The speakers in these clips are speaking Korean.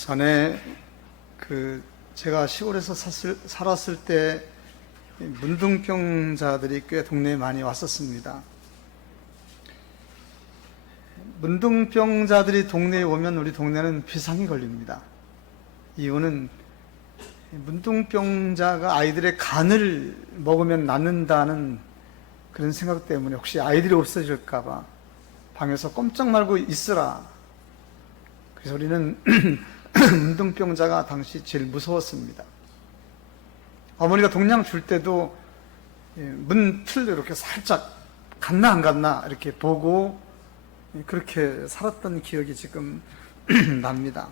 전에 제가 시골에서 살았을 때 문둥병자들이 꽤 동네에 많이 왔었습니다. 문둥병자들이 동네에 오면 우리 동네는 비상이 걸립니다. 이유는 문둥병자가 아이들의 간을 먹으면 낫는다는 그런 생각 때문에 혹시 아이들이 없어질까봐 방에서 꼼짝 말고 있으라. 그래서 우리는 문둥병자가 당시 제일 무서웠습니다. 어머니가 동냥 줄 때도 문 틀로 이렇게 살짝 갔나 안 갔나 이렇게 보고 그렇게 살았던 기억이 지금 납니다.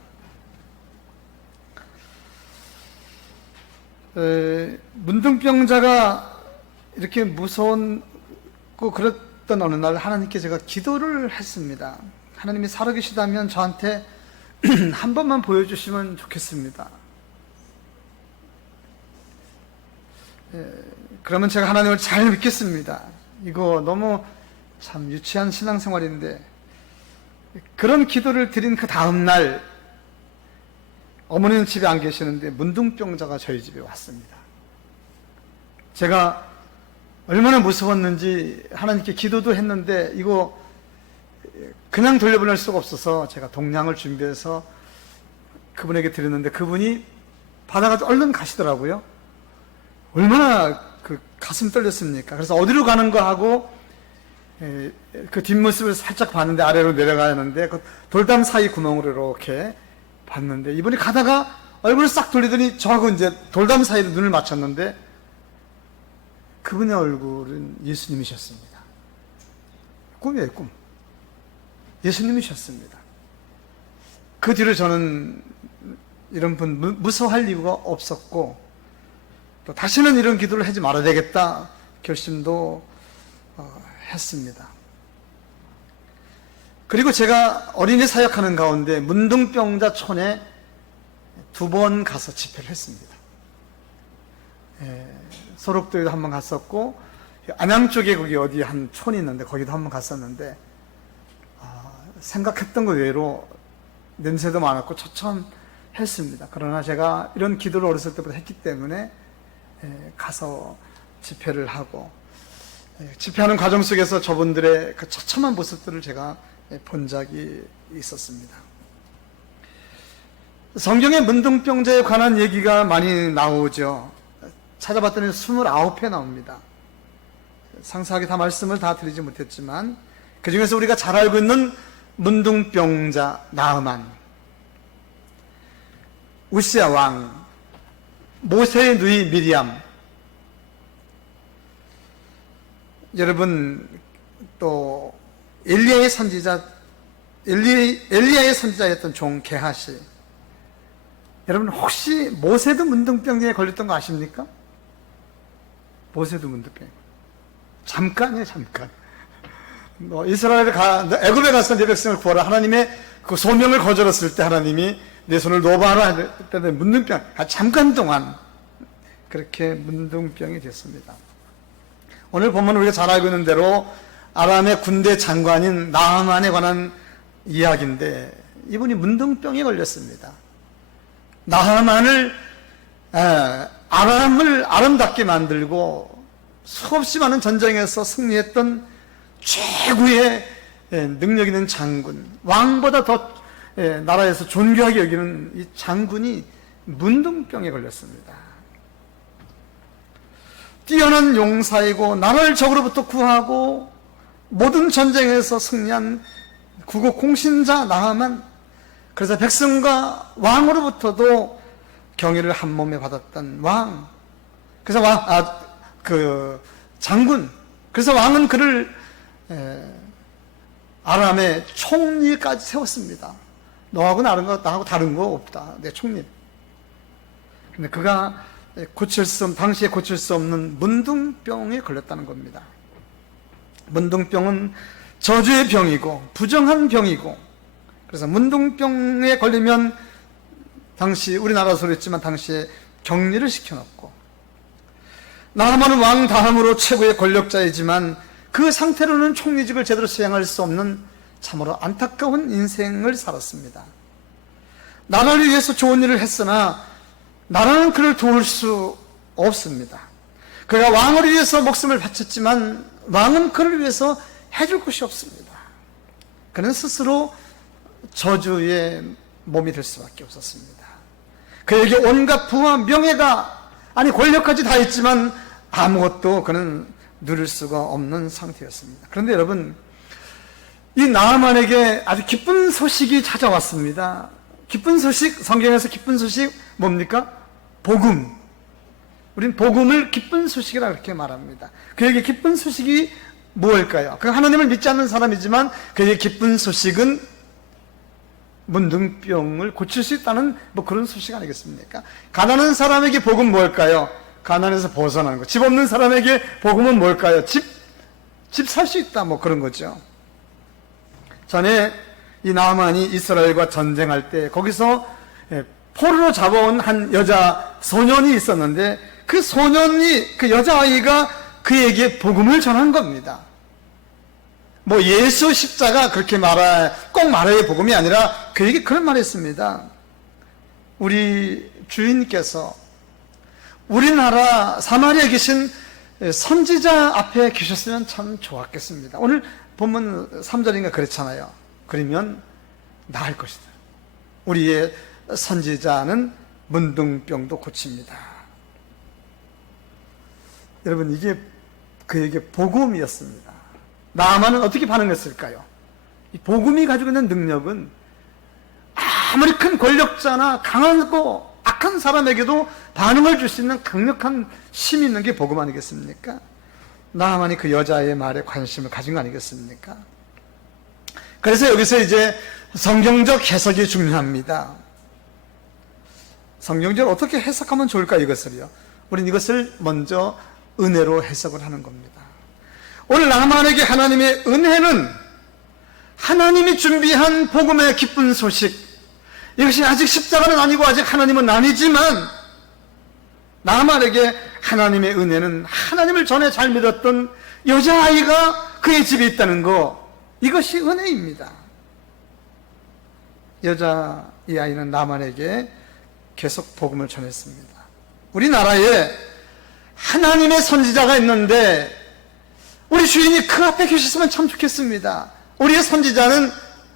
문둥병자가 이렇게 무서웠고 그랬던 어느 날 하나님께 제가 기도를 했습니다. 하나님이 살아계시다면 저한테 한 번만 보여주시면 좋겠습니다. 그러면 제가 하나님을 잘 믿겠습니다. 이거 너무 참 유치한 신앙생활인데, 그런 기도를 드린 그 다음날 어머니는 집에 안 계시는데 문둥병자가 저희 집에 왔습니다. 제가 얼마나 무서웠는지 하나님께 기도도 했는데 이거 그냥 돌려보낼 수가 없어서 제가 동량을 준비해서 그분에게 드렸는데 그분이 받아가지고 얼른 가시더라고요. 얼마나 가슴 떨렸습니까? 그래서 어디로 가는 거 하고 그 뒷모습을 살짝 봤는데 아래로 내려가는데 그 돌담 사이 구멍으로 이렇게 봤는데 이분이 가다가 얼굴을 싹 돌리더니 저하고 이제 돌담 사이로 눈을 맞췄는데 그분의 얼굴은 예수님이셨습니다. 꿈이에요, 꿈. 예수님이셨습니다. 그 뒤로 저는 이런 분 무서워할 이유가 없었고 또 다시는 이런 기도를 하지 말아야 되겠다 결심도 했습니다. 그리고 제가 어린이 사역하는 가운데 문둥병자촌에 2번 가서 집회를 했습니다. 소록도에도 한번 갔었고 안양 쪽에 거기 어디 한 촌이 있는데 거기도 한번 갔었는데 생각했던 것 외로 냄새도 많았고 처참했습니다. 그러나 제가 이런 기도를 어렸을 때부터 했기 때문에 가서 집회를 하고 집회하는 과정 속에서 저분들의 그 처참한 모습들을 제가 본 적이 있었습니다. 성경에 문둥병자에 관한 얘기가 많이 나오죠. 찾아봤더니 29회 나옵니다. 상세하게 다 말씀을 다 드리지 못했지만 그 중에서 우리가 잘 알고 있는 문둥병자 나흐만, 우시야 왕, 모세의 누이 미리암, 여러분 또 엘리야의 선지자였던 종 게하시, 여러분 혹시 모세도 문둥병자에 걸렸던 거 아십니까? 모세도 문둥병. 잠깐이에요, 잠깐. 이스라엘에 애굽에 가서 내 백성을 구하라. 하나님의 그 소명을 거절했을 때 하나님이 내 손을 놓아라 했더니 문둥병, 잠깐 동안 그렇게 문둥병이 됐습니다. 오늘 보면 우리가 잘 알고 있는 대로 아람의 군대 장관인 나하만에 관한 이야기인데 이분이 문둥병에 걸렸습니다. 나하만을 아람을 아름답게 만들고 수없이 많은 전쟁에서 승리했던 최고의 능력 있는 장군, 왕보다 더 나라에서 존귀하게 여기는 이 장군이 문둥병에 걸렸습니다. 뛰어난 용사이고 나라를 적으로부터 구하고 모든 전쟁에서 승리한 국어 공신자 나하만, 그래서 백성과 왕으로부터도 경의를 한 몸에 받았던 왕, 그래서 장군, 그래서 왕은 그를 아람의 총리까지 세웠습니다. 너하고 나하고 다른 거 없다, 내 총리. 근데 그가 당시에 고칠 수 없는 문둥병에 걸렸다는 겁니다. 문둥병은 저주의 병이고 부정한 병이고, 그래서 문둥병에 걸리면 당시 우리나라에서 그랬지만 당시에 격리를 시켜놓고, 나하만은 왕 다음으로 최고의 권력자이지만 그 상태로는 총리직을 제대로 수행할 수 없는 참으로 안타까운 인생을 살았습니다. 나라를 위해서 좋은 일을 했으나 나라는 그를 도울 수 없습니다. 그가 왕을 위해서 목숨을 바쳤지만 왕은 그를 위해서 해줄 것이 없습니다. 그는 스스로 저주의 몸이 될 수밖에 없었습니다. 그에게 온갖 부와 명예가, 아니 권력까지 다 있지만 아무것도 그는 누릴 수가 없는 상태였습니다. 그런데 여러분, 이 나아만에게 아주 기쁜 소식이 찾아왔습니다. 기쁜 소식, 성경에서 기쁜 소식 뭡니까? 복음. 우린 복음을 기쁜 소식이라 그렇게 말합니다. 그에게 기쁜 소식이 무엇일까요? 그 하나님을 믿지 않는 사람이지만 그에게 기쁜 소식은 문둥병을 고칠 수 있다는 뭐 그런 소식 아니겠습니까? 가난한 사람에게 복음 뭘까요? 가난에서 벗어나는 거. 집 없는 사람에게 복음은 뭘까요? 집 살 수 있다, 뭐 그런 거죠. 전에 이 나아만이 이스라엘과 전쟁할 때 거기서 포로로 잡아온 한 여자 소년이 있었는데 그 소년이, 그 여자아이가 그에게 복음을 전한 겁니다. 뭐 예수 십자가 그렇게 꼭 말해야 복음이 아니라 그에게 그런 말을 했습니다. 우리 주인께서 우리나라 사마리아에 계신 선지자 앞에 계셨으면 참 좋았겠습니다. 오늘 본문 3절인가 그렇잖아요. 그러면 나을 것이다. 우리의 선지자는 문둥병도 고칩니다. 여러분, 이게 그에게 복음이었습니다. 나아만은 어떻게 반응했을까요? 이 복음이 가지고 있는 능력은 아무리 큰 권력자나 강하고 악한 사람에게도 반응을 줄 수 있는 강력한 힘이 있는 게 복음 아니겠습니까? 나아만이 그 여자의 말에 관심을 가진 거 아니겠습니까? 그래서 여기서 이제 성경적 해석이 중요합니다. 성경적으로 어떻게 해석하면 좋을까, 이것을요? 우린 이것을 먼저 은혜로 해석을 하는 겁니다. 오늘 나아만에게 하나님의 은혜는 하나님이 준비한 복음의 기쁜 소식, 이것이 아직 십자가는 아니고 아직 하나님은 아니지만 나아만에게 하나님의 은혜는 하나님을 전에 잘 믿었던 여자아이가 그의 집에 있다는 거, 이것이 은혜입니다. 이 아이는 나아만에게 계속 복음을 전했습니다. 우리나라에 하나님의 선지자가 있는데 우리 주인이 그 앞에 계셨으면 참 좋겠습니다. 우리의 선지자는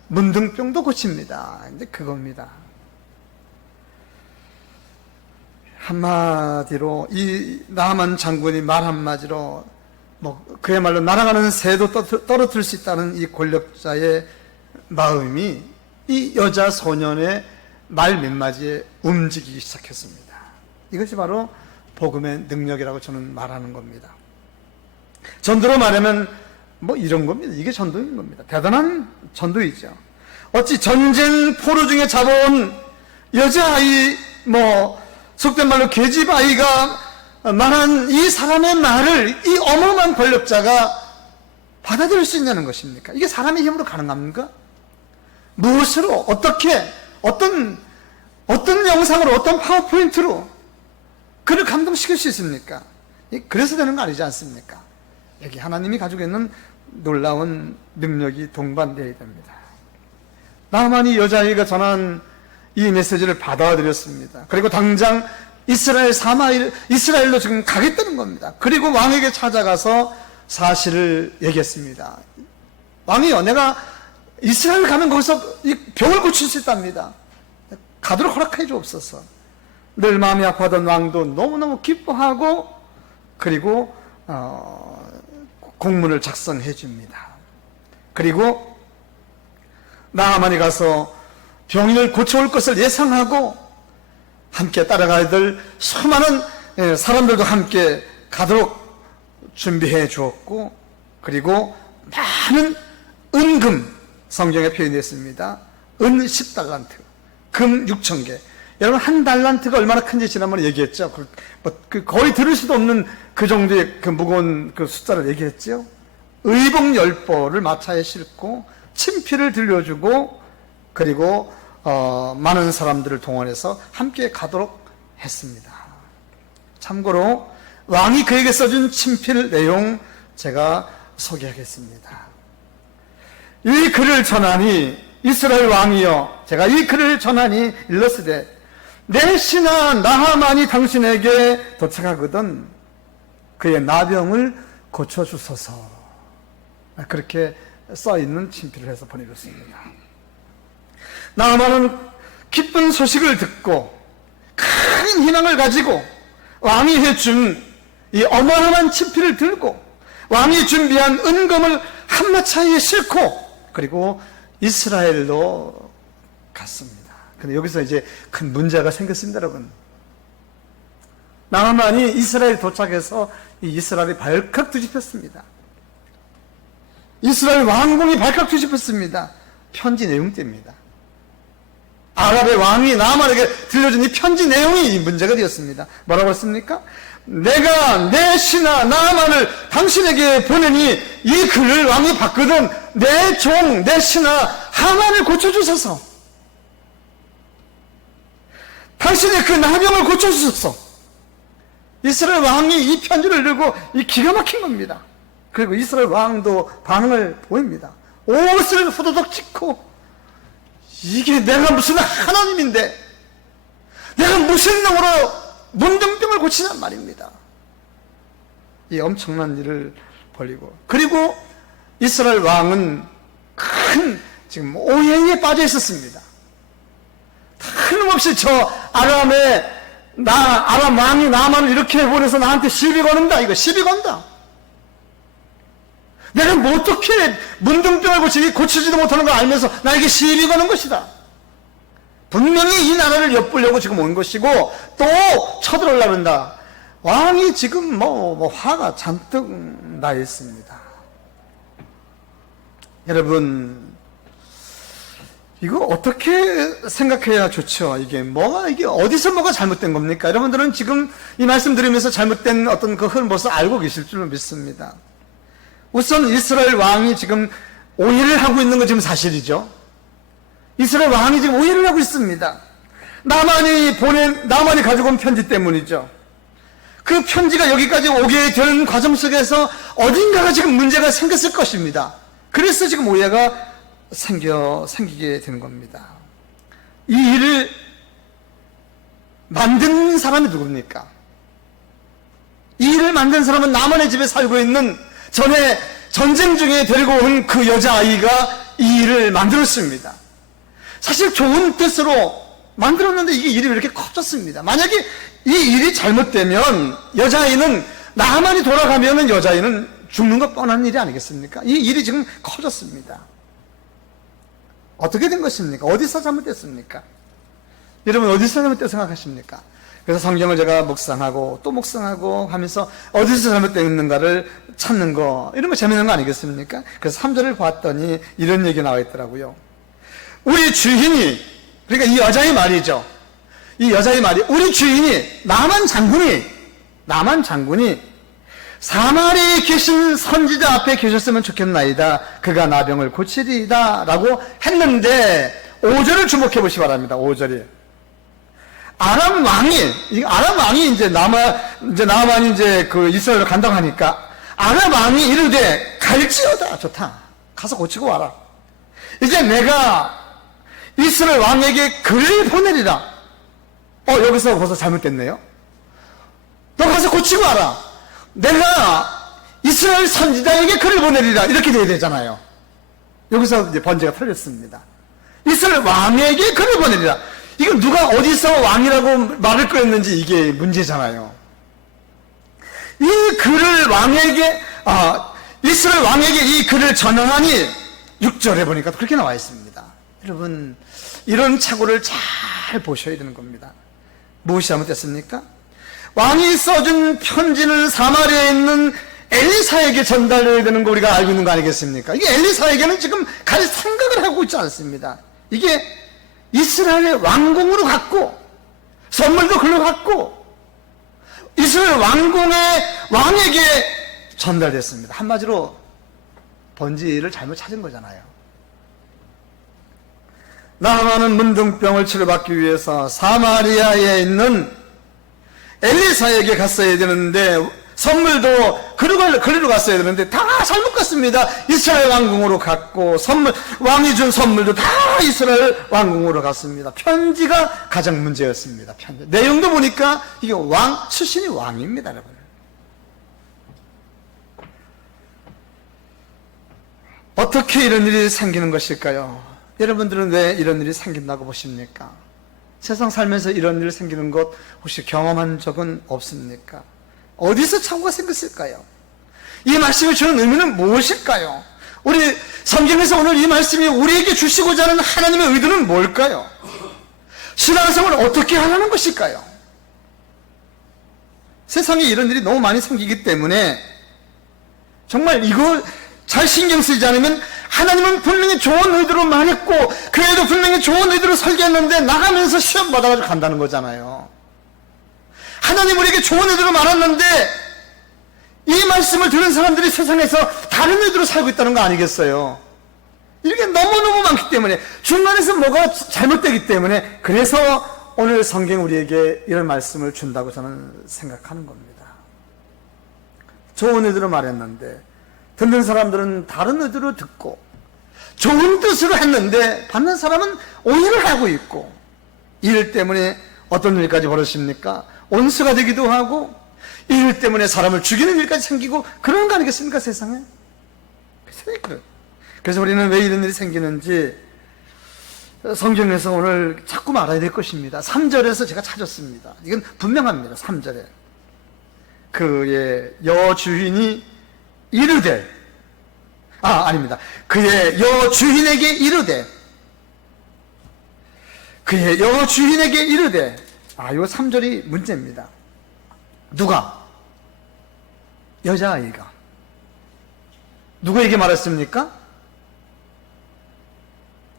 문둥병도 고칩니다. 이제 그겁니다. 한마디로 이 나아만 장군이 말 한마디로 뭐 그야말로 날아가는 새도 떨어뜨릴 수 있다는 이 권력자의 마음이 이 여자 소년의 말 몇 마디에 움직이기 시작했습니다. 이것이 바로 복음의 능력이라고 저는 말하는 겁니다. 전도로 말하면 뭐 이런 겁니다. 이게 전도인 겁니다. 대단한 전도이죠. 어찌 전쟁 포로 중에 잡아온 여자아이, 뭐 속된 말로 계집아이가 말한 이 사람의 말을 이 어마어마한 권력자가 받아들일 수 있냐는 것입니까? 이게 사람의 힘으로 가능합니까? 무엇으로, 어떻게, 어떤 영상으로, 어떤 파워포인트로 그를 감동시킬 수 있습니까? 그래서 되는 거 아니지 않습니까? 여기 하나님이 가지고 있는 놀라운 능력이 동반되어야 됩니다. 나아만이 여자아이가 전한 이 메시지를 받아들였습니다. 그리고 당장 이스라엘로 지금 가겠다는 겁니다. 그리고 왕에게 찾아가서 사실을 얘기했습니다. 왕이요, 내가 이스라엘 가면 거기서 이 병을 고칠 수 있답니다. 가도록 허락해 주옵소서. 늘 마음이 아파하던 왕도 너무너무 기뻐하고 그리고 공문을 작성해 줍니다. 그리고 나아만이 가서 병인을 고쳐올 것을 예상하고 함께 따라가야 될 수많은 사람들도 함께 가도록 준비해 주었고, 그리고 많은 은금, 성경에 표현되어 있습니다. 은 10달란트, 금 6,000개. 여러분, 한 달란트가 얼마나 큰지 지난번에 얘기했죠. 거의 들을 수도 없는 그 정도의 그 무거운 그 숫자를 얘기했죠. 의복 10벌을 마차에 싣고 친필을 들려주고 그리고 많은 사람들을 동원해서 함께 가도록 했습니다. 참고로 왕이 그에게 써준 친필 내용 제가 소개하겠습니다. 이 글을 전하니 이스라엘 왕이여 제가 이 글을 전하니 일렀으되 내 신하 나하만이 당신에게 도착하거든 그의 나병을 고쳐주소서. 그렇게 써있는 친필을 해서 보내줬습니다. 나하만은 기쁜 소식을 듣고 큰 희망을 가지고 왕이 해준 이 어마어마한 친필을 들고 왕이 준비한 은검을 한마차에 싣고 그리고 이스라엘로 갔습니다. 근데 여기서 이제 큰 문제가 생겼습니다, 여러분. 나하만이 이스라엘 도착해서 이 이스라엘이 발칵 뒤집혔습니다. 이스라엘 왕궁이 발칵 뒤집혔습니다. 편지 내용 때문입니다. 아랍의 왕이 나하만에게 들려준 이 편지 내용이 문제가 되었습니다. 뭐라고 했습니까? 내가 내 신하 나하만을 당신에게 보내니 이 글을 왕이 봤거든 내 종, 내 신하 하만을 고쳐주소서. 당신의 그 나병을 고쳐주소서. 이스라엘 왕이 이 편지를 읽고 이 기가 막힌 겁니다. 그리고 이스라엘 왕도 반응을 보입니다. 옷을 후두둑 찢고 이게 내가 무슨 하나님인데 내가 무슨 놈으로 문둥병을 고치냔 말입니다. 이 엄청난 일을 벌이고 그리고 이스라엘 왕은 큰 지금 오해에 빠져 있었습니다. 틀림없이 저 아람 왕이 나만을 이렇게 해버려서 나한테 시비 거는다. 이거 시비 건다. 내가 뭐 어떻게 문둥병을 고치지도 못하는 걸 알면서 나에게 시비 거는 것이다. 분명히 이 나라를 엿보려고 지금 온 것이고 또 쳐들어오려고 한다. 왕이 지금 화가 잔뜩 나 있습니다. 여러분, 이거 어떻게 생각해야 좋죠? 이게 어디서 뭐가 잘못된 겁니까? 여러분들은 지금 이 말씀 드리면서 잘못된 어떤 그 흐름을 알고 계실 줄로 믿습니다. 우선 이스라엘 왕이 지금 오해를 하고 있는 건 지금 사실이죠. 이스라엘 왕이 지금 오해를 하고 있습니다. 나만이 가지고 온 편지 때문이죠. 그 편지가 여기까지 오게 되는 과정 속에서 어딘가가 지금 문제가 생겼을 것입니다. 그래서 지금 오해가 생기게 되는 겁니다. 이 일을 만든 사람이 누굽니까? 이 일을 만든 사람은 나만의 집에 살고 있는 전에 전쟁 중에 데리고 온 그 여자아이가 이 일을 만들었습니다. 사실 좋은 뜻으로 만들었는데 이게 일이 왜 이렇게 커졌습니다. 만약에 이 일이 잘못되면 여자아이는 나만이 돌아가면 여자아이는 죽는 것 뻔한 일이 아니겠습니까? 이 일이 지금 커졌습니다. 어떻게 된 것입니까? 어디서 잘못됐습니까? 여러분 어디서 잘못됐다고 생각하십니까? 그래서 성경을 제가 묵상하고 또 묵상하고 하면서 어디서 잘못됐는가를 찾는 거, 이런 거 재밌는 거 아니겠습니까? 그래서 3절을 봤더니 이런 얘기 나와 있더라고요. 우리 주인이, 그러니까 이 여자의 말이죠. 이 여자의 말이, 우리 주인이 나만 장군이 사마리아에 계신 선지자 앞에 계셨으면 좋겠나이다. 그가 나병을 고치리이다 라고 했는데 5절을 주목해 보시기 바랍니다. 5절이 아람 왕이 이제 나만이 이제 그 이스라엘로 간다고 하니까 아람 왕이 이르되 갈지어다. 좋다. 가서 고치고 와라. 이제 내가 이스라엘 왕에게 글을 보내리라. 여기서 벌써 잘못됐네요. 너 가서 고치고 와라. 내가 이스라엘 선지자에게 글을 보내리라. 이렇게 돼야 되잖아요. 여기서 이제 번제가 털렸습니다. 이스라엘 왕에게 글을 보내리라. 이건 누가 어디서 왕이라고 말을 꺼냈는지 이게 문제잖아요. 이 글을 이스라엘 왕에게 이 글을 전하니 6절에 보니까 그렇게 나와 있습니다. 여러분, 이런 착오를 잘 보셔야 되는 겁니다. 무엇이 잘못됐습니까? 왕이 써준 편지는 사마리아에 있는 엘리사에게 전달해야 되는 거 우리가 알고 있는 거 아니겠습니까? 이게 엘리사에게는 지금 갈 생각을 하고 있지 않습니다. 이게 이스라엘의 왕궁으로 갔고 선물도 글로 갔고 이스라엘 왕에게 전달됐습니다. 한마디로 번지를 잘못 찾은 거잖아요. 나하만은 문둥병을 치료받기 위해서 사마리아에 있는 엘리사에게 갔어야 되는데 선물도 그리로 갔어야 되는데 다 잘못 갔습니다. 이스라엘 왕궁으로 갔고 왕이 준 선물도 다 이스라엘 왕궁으로 갔습니다. 편지가 가장 문제였습니다. 편지 내용도 보니까 이게 출신이 왕입니다, 여러분. 어떻게 이런 일이 생기는 것일까요? 여러분들은 왜 이런 일이 생긴다고 보십니까? 세상 살면서 이런 일이 생기는 것 혹시 경험한 적은 없습니까? 어디서 착오가 생겼을까요? 이 말씀이 주는 의미는 무엇일까요? 우리 성경에서 오늘 이 말씀이 우리에게 주시고자 하는 하나님의 의도는 뭘까요? 신앙생활을 어떻게 하라는 것일까요? 세상에 이런 일이 너무 많이 생기기 때문에 정말 이거 잘 신경 쓰지 않으면 하나님은 분명히 좋은 의도로 말했고 교회도 분명히 좋은 의도로 설계했는데 나가면서 시험 받아가지고 간다는 거잖아요. 하나님 우리에게 좋은 의도로 말했는데 이 말씀을 들은 사람들이 세상에서 다른 의도로 살고 있다는 거 아니겠어요? 이게 너무너무 많기 때문에 중간에서 뭐가 잘못되기 때문에 그래서 오늘 성경 우리에게 이런 말씀을 준다고 저는 생각하는 겁니다. 좋은 의도로 말했는데 듣는 사람들은 다른 의도로 듣고 좋은 뜻으로 했는데 받는 사람은 오해를 하고 있고 일 때문에 어떤 일까지 벌어집니까? 온수가 되기도 하고 일 때문에 사람을 죽이는 일까지 생기고 그런 거 아니겠습니까, 세상에? 그래서 우리는 왜 이런 일이 생기는지 성경에서 오늘 자꾸 말해야 될 것입니다. 3절에서 제가 찾았습니다. 이건 분명합니다. 3절에 그의 여주인이 이르되 아닙니다. 그의 여주인에게 이르되 그의 여주인에게 이르되 이거 3절이 문제입니다. 누가? 여자아이가 누구에게 말했습니까?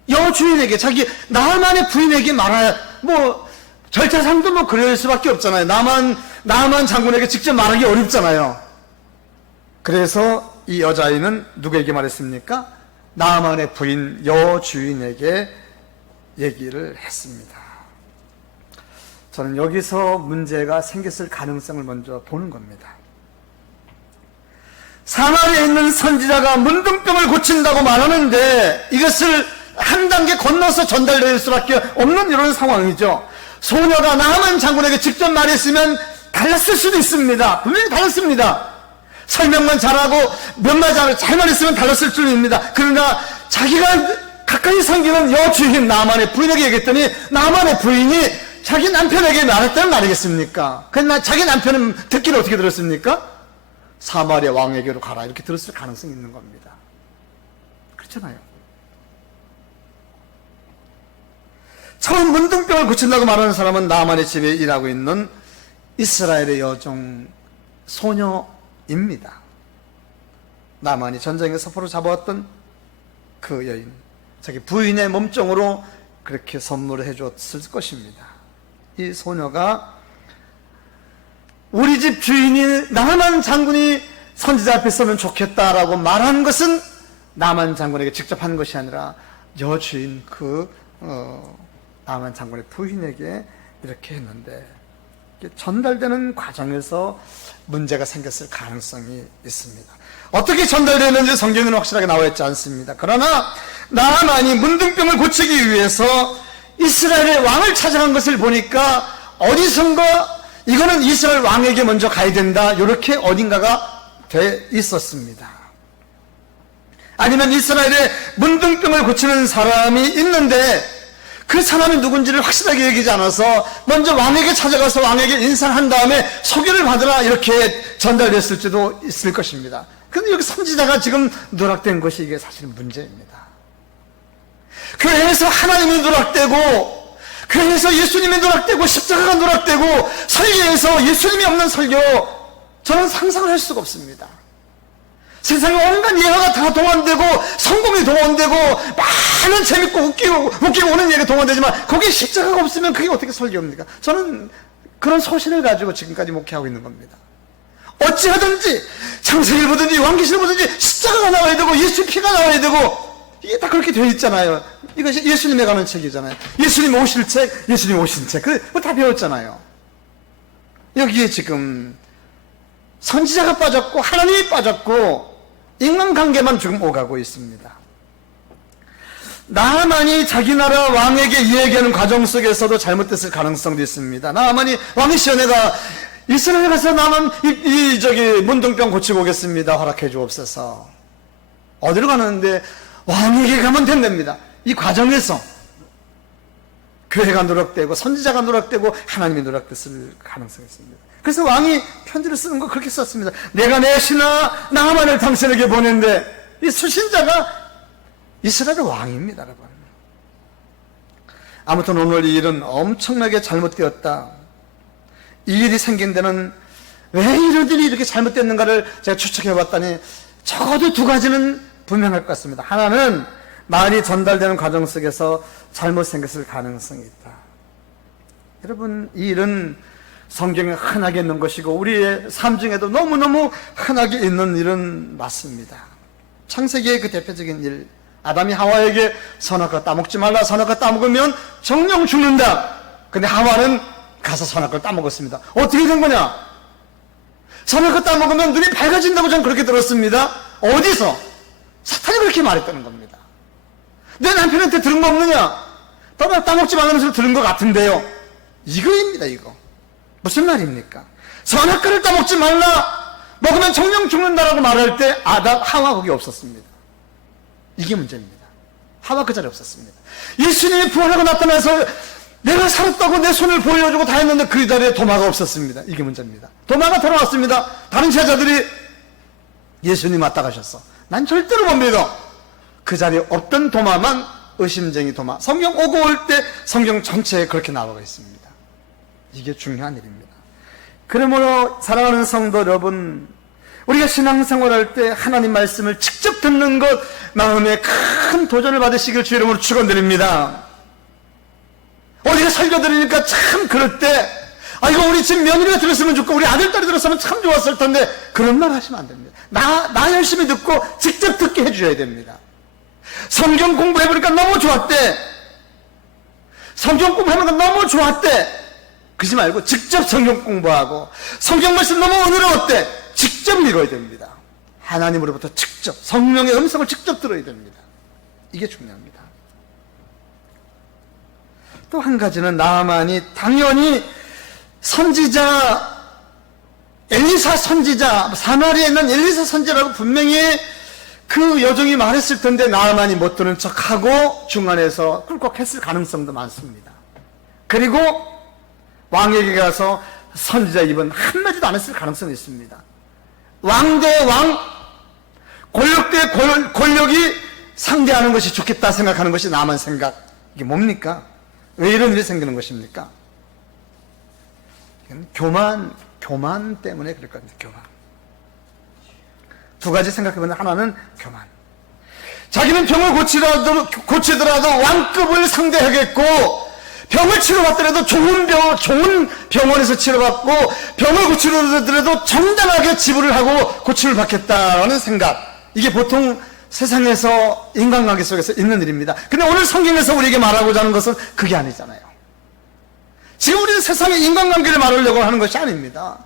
여주인에게, 자기 나만의 부인에게 말해야, 절차상도 그럴 수밖에 없잖아요. 나만 장군에게 직접 말하기 어렵잖아요. 그래서 이 여자아이는 누구에게 말했습니까? 나만의 부인 여주인에게 얘기를 했습니다. 저는 여기서 문제가 생겼을 가능성을 먼저 보는 겁니다. 사마리아에 있는 선지자가 문둥병을 고친다고 말하는데 이것을 한 단계 건너서 전달될 수밖에 없는 이런 상황이죠. 소녀가 나만 장군에게 직접 말했으면 달랐을 수도 있습니다. 분명히 달랐습니다. 설명만 잘하고 몇 마디 잘 말했으면 달랐을 줄입니다. 그러나 자기가 가까이 섬기는 여주인 나만의 부인에게 얘기했더니 나만의 부인이 자기 남편에게 말했다는 말이겠습니까? 그러나 자기 남편은 듣기를 어떻게 들었습니까? 사마리아 왕에게로 가라 이렇게 들었을 가능성이 있는 겁니다. 그렇잖아요. 처음 문둥병을 고친다고 말하는 사람은 나만의 집에 일하고 있는 이스라엘의 여종 소녀입니다. 나만이 전쟁에서 포로 잡아왔던 그 여인, 자기 부인의 몸종으로 그렇게 선물을 해줬을 것입니다. 이 소녀가 우리 집 주인이 나만 장군이 선지자 앞에 서면 좋겠다라고 말한 것은 나만 장군에게 직접 한 것이 아니라 여주인 나만 장군의 부인에게 이렇게 했는데 전달되는 과정에서 문제가 생겼을 가능성이 있습니다. 어떻게 전달되는지 성경에는 확실하게 나와 있지 않습니다. 그러나 나만이 문둥병을 고치기 위해서 이스라엘의 왕을 찾아간 것을 보니까 어디선가 이거는 이스라엘 왕에게 먼저 가야 된다 이렇게 어딘가가 돼 있었습니다. 아니면 이스라엘에 문둥병을 고치는 사람이 있는데 그 사람이 누군지를 확실하게 얘기하지 않아서 먼저 왕에게 찾아가서 왕에게 인사한 다음에 소개를 받으라 이렇게 전달됐을지도 있을 것입니다. 그런데 여기 선지자가 지금 누락된 것이 이게 사실 문제입니다. 교회에서 하나님이 누락되고 교회에서 예수님이 누락되고 십자가가 누락되고 설교에서 예수님이 없는 설교 저는 상상을 할 수가 없습니다. 세상에 온갖 예화가 다 동원되고 성공이 동원되고 많은 재밌고 웃기고 오는 얘기가 동원되지만 거기에 십자가가 없으면 그게 어떻게 설교입니까? 저는 그런 소신을 가지고 지금까지 목회하고 있는 겁니다. 어찌하든지 창세기를 보든지 왕기시를 보든지 십자가가 나와야 되고 예수 피가 나와야 되고 이게 다 그렇게 되어 있잖아요. 이것이 예수님에 관한 책이잖아요. 예수님 오실 책, 예수님 오신 책 그거 다 배웠잖아요. 여기에 지금 선지자가 빠졌고 하나님이 빠졌고 인간관계만 지금 오가고 있습니다. 나아만이 자기 나라 왕에게 이야기하는 과정 속에서도 잘못됐을 가능성도 있습니다. 나아만이 왕이 시온에가 이스라엘 가서 나만 문둥병 고치고 오겠습니다. 허락해 주옵소서. 어디로 가는데 왕에게 가면 된답니다. 이 과정에서 교회가 누락되고 선지자가 누락되고 하나님이 누락됐을 가능성이 있습니다. 그래서 왕이 편지를 쓰는 거 그렇게 썼습니다. 내가 내 신하 나아만을 당신에게 보낸데 이 수신자가 이스라엘 왕입니다, 여러분. 아무튼 오늘 이 일은 엄청나게 잘못되었다. 이 일이 생긴 데는 왜 이런 일이 이렇게 잘못됐는가를 제가 추측해 봤더니 적어도 두 가지는 분명할 것 같습니다. 하나는 말이 전달되는 과정 속에서 잘못 생겼을 가능성이 있다. 여러분, 이 일은 성경에 흔하게 있는 것이고 우리의 삶 중에도 너무너무 흔하게 있는 일은 맞습니다. 창세기의 그 대표적인 일, 아담이 하와에게 선악과 따먹지 말라, 선악과 따먹으면 정령 죽는다. 근데 하와는 가서 선악과를 따먹었습니다. 어떻게 된 거냐? 선악과 따먹으면 눈이 밝아진다고 저는 그렇게 들었습니다. 어디서? 사탄이 그렇게 말했다는 겁니다. 내 남편한테 들은 거 없느냐? 따먹지 말라는 소리 들은 것 같은데요. 이거입니다, 이거. 무슨 말입니까? 선악과를 따먹지 말라, 먹으면 정령 죽는다라고 말할 때 하와 거기 없었습니다. 이게 문제입니다. 하와 그 자리에 없었습니다. 예수님이 부활하고 나타나서 내가 살았다고 내 손을 보여주고 다 했는데 그 자리에 도마가 없었습니다. 이게 문제입니다. 도마가 돌아왔습니다. 다른 제자들이 예수님 왔다 가셨어. 난 절대로 못 믿어. 그 자리에 없던 도마만 의심쟁이 도마. 성경 오고 올 때 성경 전체에 그렇게 나와 있습니다. 이게 중요한 일입니다. 그러므로 사랑하는 성도 여러분, 우리가 신앙생활할 때 하나님 말씀을 직접 듣는 것 마음에 큰 도전을 받으시길 주의 이름으로 축원드립니다. 어디가 설교 드리니까 참 그럴 때 이거 우리 집 며느리가 들었으면 좋고 우리 아들딸이 들었으면 참 좋았을 텐데 그런 말 하시면 안 됩니다. 나 열심히 듣고 직접 듣게 해줘야 됩니다. 성경 공부해보니까 너무 좋았대. 성경 공부하는 건 너무 좋았대. 그러지 말고 직접 성경 공부하고 성경 말씀 너무 은혜로웠대. 직접 읽어야 됩니다. 하나님으로부터 직접 성령의 음성을 직접 들어야 됩니다. 이게 중요합니다. 또 한 가지는 나아만이 당연히 선지자 엘리사 선지자, 사마리아에 있는 엘리사 선지자라고 분명히 그 여종이 말했을 텐데 나아만이 못 들은 척하고 중간에서 꿀꺽했을 가능성도 많습니다. 그리고 왕에게 가서 선지자 입은 한마디도 안 했을 가능성이 있습니다. 왕 대 왕, 권력 대 권력이 상대하는 것이 좋겠다 생각하는 것이 나만 생각. 이게 뭡니까? 왜 이런 일이 생기는 것입니까? 교만 때문에 그럴 겁니다. 교만. 두 가지 생각해보면 하나는 교만. 자기는 병을 고치더라도 왕급을 상대하겠고 병을 치료받더라도 좋은 병원에서 치료받고 병을 고치더라도 정당하게 지불을 하고 고침을 받겠다는 생각. 이게 보통 세상에서 인간관계 속에서 있는 일입니다. 근데 오늘 성경에서 우리에게 말하고자 하는 것은 그게 아니잖아요. 지금 우리는 세상의 인간관계를 말하려고 하는 것이 아닙니다.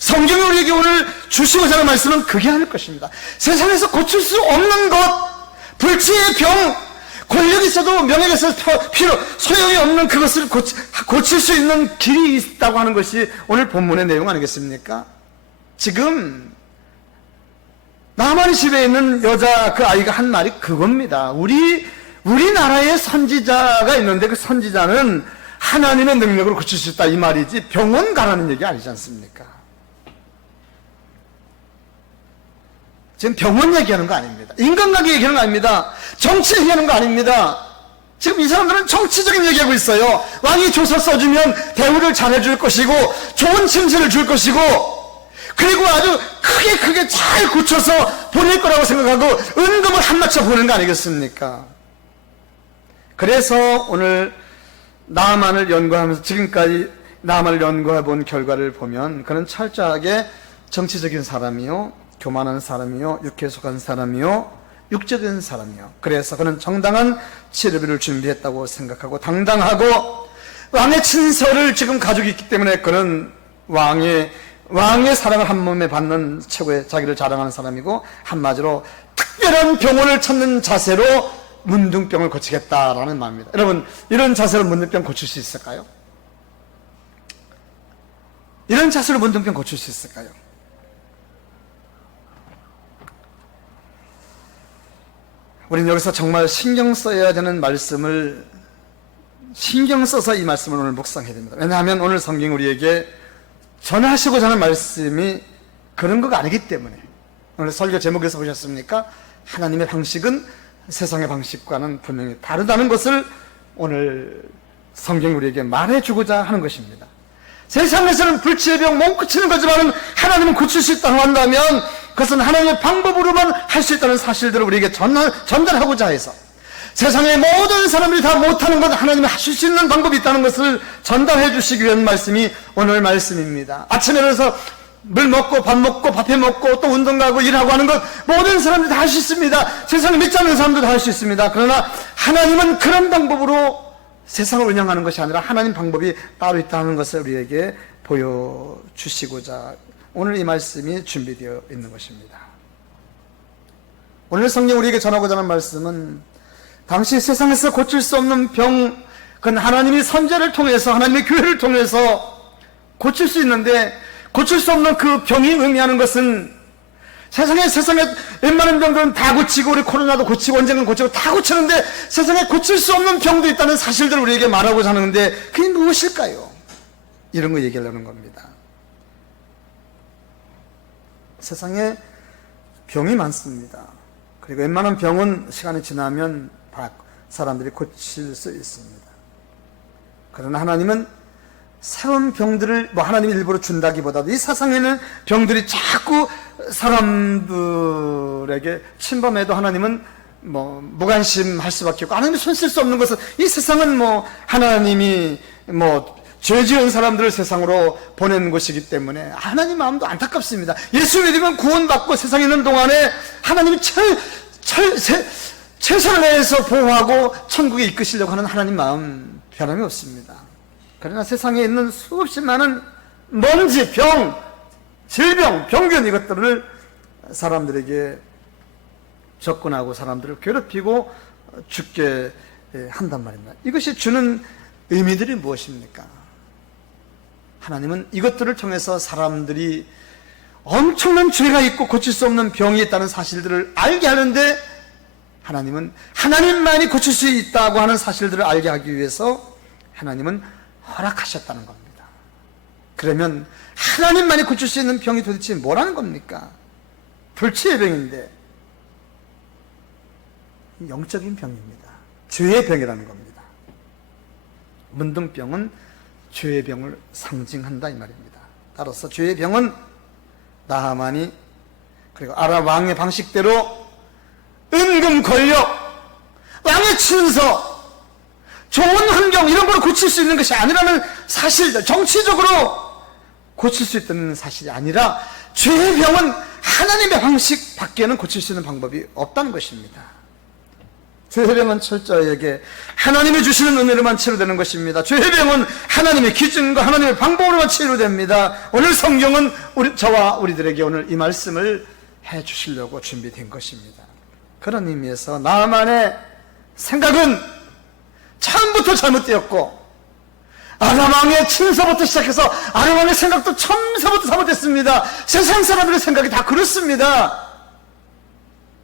성경이 우리에게 오늘 주시고자 하는 말씀은 그게 아닐 것입니다. 세상에서 고칠 수 없는 것, 불치의 병, 권력이 있어도 명예가 있어도 소용이 없는 그것을 고칠 수 있는 길이 있다고 하는 것이 오늘 본문의 내용 아니겠습니까? 지금 나만의 집에 있는 여자 그 아이가 한 말이 그겁니다. 우리나라에 선지자가 있는데 그 선지자는 하나님의 능력으로 고칠 수 있다 이 말이지 병원 가라는 얘기 아니지 않습니까? 지금 병원 얘기하는 거 아닙니다. 인간관계 얘기하는 거 아닙니다. 정치 얘기하는 거 아닙니다. 지금 이 사람들은 정치적인 얘기하고 있어요. 왕이 조서 써주면 대우를 잘해줄 것이고 좋은 침실을 줄 것이고 그리고 아주 크게 잘 고쳐서 보낼 거라고 생각하고 은금을 한마쳐 보내는 거 아니겠습니까? 그래서 오늘 나아만을 연구하면서 지금까지 나아만을 연구해 본 결과를 보면 그는 철저하게 정치적인 사람이요, 교만한 사람이요, 육회에 속한 사람이요, 육적인 사람이요. 그래서 그는 정당한 치료비를 준비했다고 생각하고 당당하고 왕의 친서를 지금 가지고 있기 때문에 그는 왕의 왕의 사랑을 한 몸에 받는 최고의 자기를 자랑하는 사람이고, 한마디로 특별한 병원을 찾는 자세로 문둥병을 고치겠다라는 말입니다. 여러분, 이런 자세로 문둥병 고칠 수 있을까요? 이런 자세로 문둥병 고칠 수 있을까요? 우리는 여기서 정말 신경 써야 되는 말씀을 신경 써서 이 말씀을 오늘 묵상해야 됩니다. 왜냐하면 오늘 성경이 우리에게 전하시고자 하는 말씀이 그런 거가 아니기 때문에. 오늘 설교 제목에서 보셨습니까? 하나님의 방식은 세상의 방식과는 분명히 다르다는 것을 오늘 성경이 우리에게 말해주고자 하는 것입니다. 세상에서는 불치의 병 못 고치는 거지만 하나님은 고칠 수 있다고 한다면 그것은 하나님의 방법으로만 할 수 있다는 사실들을 우리에게 전달하고자 해서, 세상의 모든 사람들이 다 못하는 것 하나님이 하실 수 있는 방법이 있다는 것을 전달해 주시기 위한 말씀이 오늘 말씀입니다. 아침에 일어나서 물 먹고 밥 먹고 밥해 먹고 또 운동 가고 일하고 하는 것 모든 사람들이 다 할 수 있습니다. 세상에 믿지 않는 사람도 다 할 수 있습니다. 그러나 하나님은 그런 방법으로 세상을 운영하는 것이 아니라 하나님 방법이 따로 있다는 것을 우리에게 보여주시고자 오늘 이 말씀이 준비되어 있는 것입니다. 오늘 성경 우리에게 전하고자 하는 말씀은 당시 세상에서 고칠 수 없는 병, 그건 하나님이 선제를 통해서 하나님의 교회를 통해서 고칠 수 있는데, 고칠 수 없는 그 병이 의미하는 것은 세상에 웬만한 병들은 다 고치고, 우리 코로나도 고치고 언젠간 고치고 다 고치는데 세상에 고칠 수 없는 병도 있다는 사실들을 우리에게 말하고자 하는데 그게 무엇일까요? 이런 거 얘기하려는 겁니다. 세상에 병이 많습니다. 그리고 웬만한 병은 시간이 지나면 사람들이 고칠 수 있습니다. 그러나 하나님은 새로운 병들을 하나님이 일부러 준다기보다도 이 세상에는 병들이 자꾸 사람들에게 침범해도 하나님은 무관심할 수밖에 없고, 하나님이 손 쓸 수 없는 것은, 이 세상은 하나님이 죄 지은 사람들을 세상으로 보낸 것이기 때문에 하나님 마음도 안타깝습니다. 예수 믿으면 구원받고 세상에 있는 동안에 하나님이 최선을 다해서 보호하고 천국에 이끄시려고 하는 하나님 마음 변함이 없습니다. 그러나 세상에 있는 수없이 많은 먼지, 병, 질병, 병균, 이것들을 사람들에게 접근하고 사람들을 괴롭히고 죽게 한단 말입니다. 이것이 주는 의미들이 무엇입니까? 하나님은 이것들을 통해서 사람들이 엄청난 죄가 있고 고칠 수 없는 병이 있다는 사실들을 알게 하는데, 하나님은 하나님만이 고칠 수 있다고 하는 사실들을 알게 하기 위해서 하나님은 허락하셨다는 겁니다. 그러면 하나님만이 고칠 수 있는 병이 도대체 뭐라는 겁니까? 불치의 병인데 영적인 병입니다. 죄의 병이라는 겁니다. 문둥병은 죄의 병을 상징한다 이 말입니다. 따라서 죄의 병은 나하만이 그리고 아람 왕의 방식대로 은금 권력, 왕의 친서, 좋은 환경 이런 걸 고칠 수 있는 것이 아니라는 사실, 정치적으로 고칠 수 있다는 사실이 아니라 죄의 병은 하나님의 방식 밖에는 고칠 수 있는 방법이 없다는 것입니다. 죄의 병은 철저하게 하나님이 주시는 은혜로만 치료되는 것입니다. 죄의 병은 하나님의 기준과 하나님의 방법으로만 치료됩니다. 오늘 성경은 저와 우리들에게 오늘 이 말씀을 해주시려고 준비된 것입니다. 그런 의미에서 나만의 생각은 처음부터 잘못되었고, 아람 왕의 친서부터 시작해서 아람 왕의 생각도 처음서부터 잘못됐습니다. 세상 사람들의 생각이 다 그렇습니다.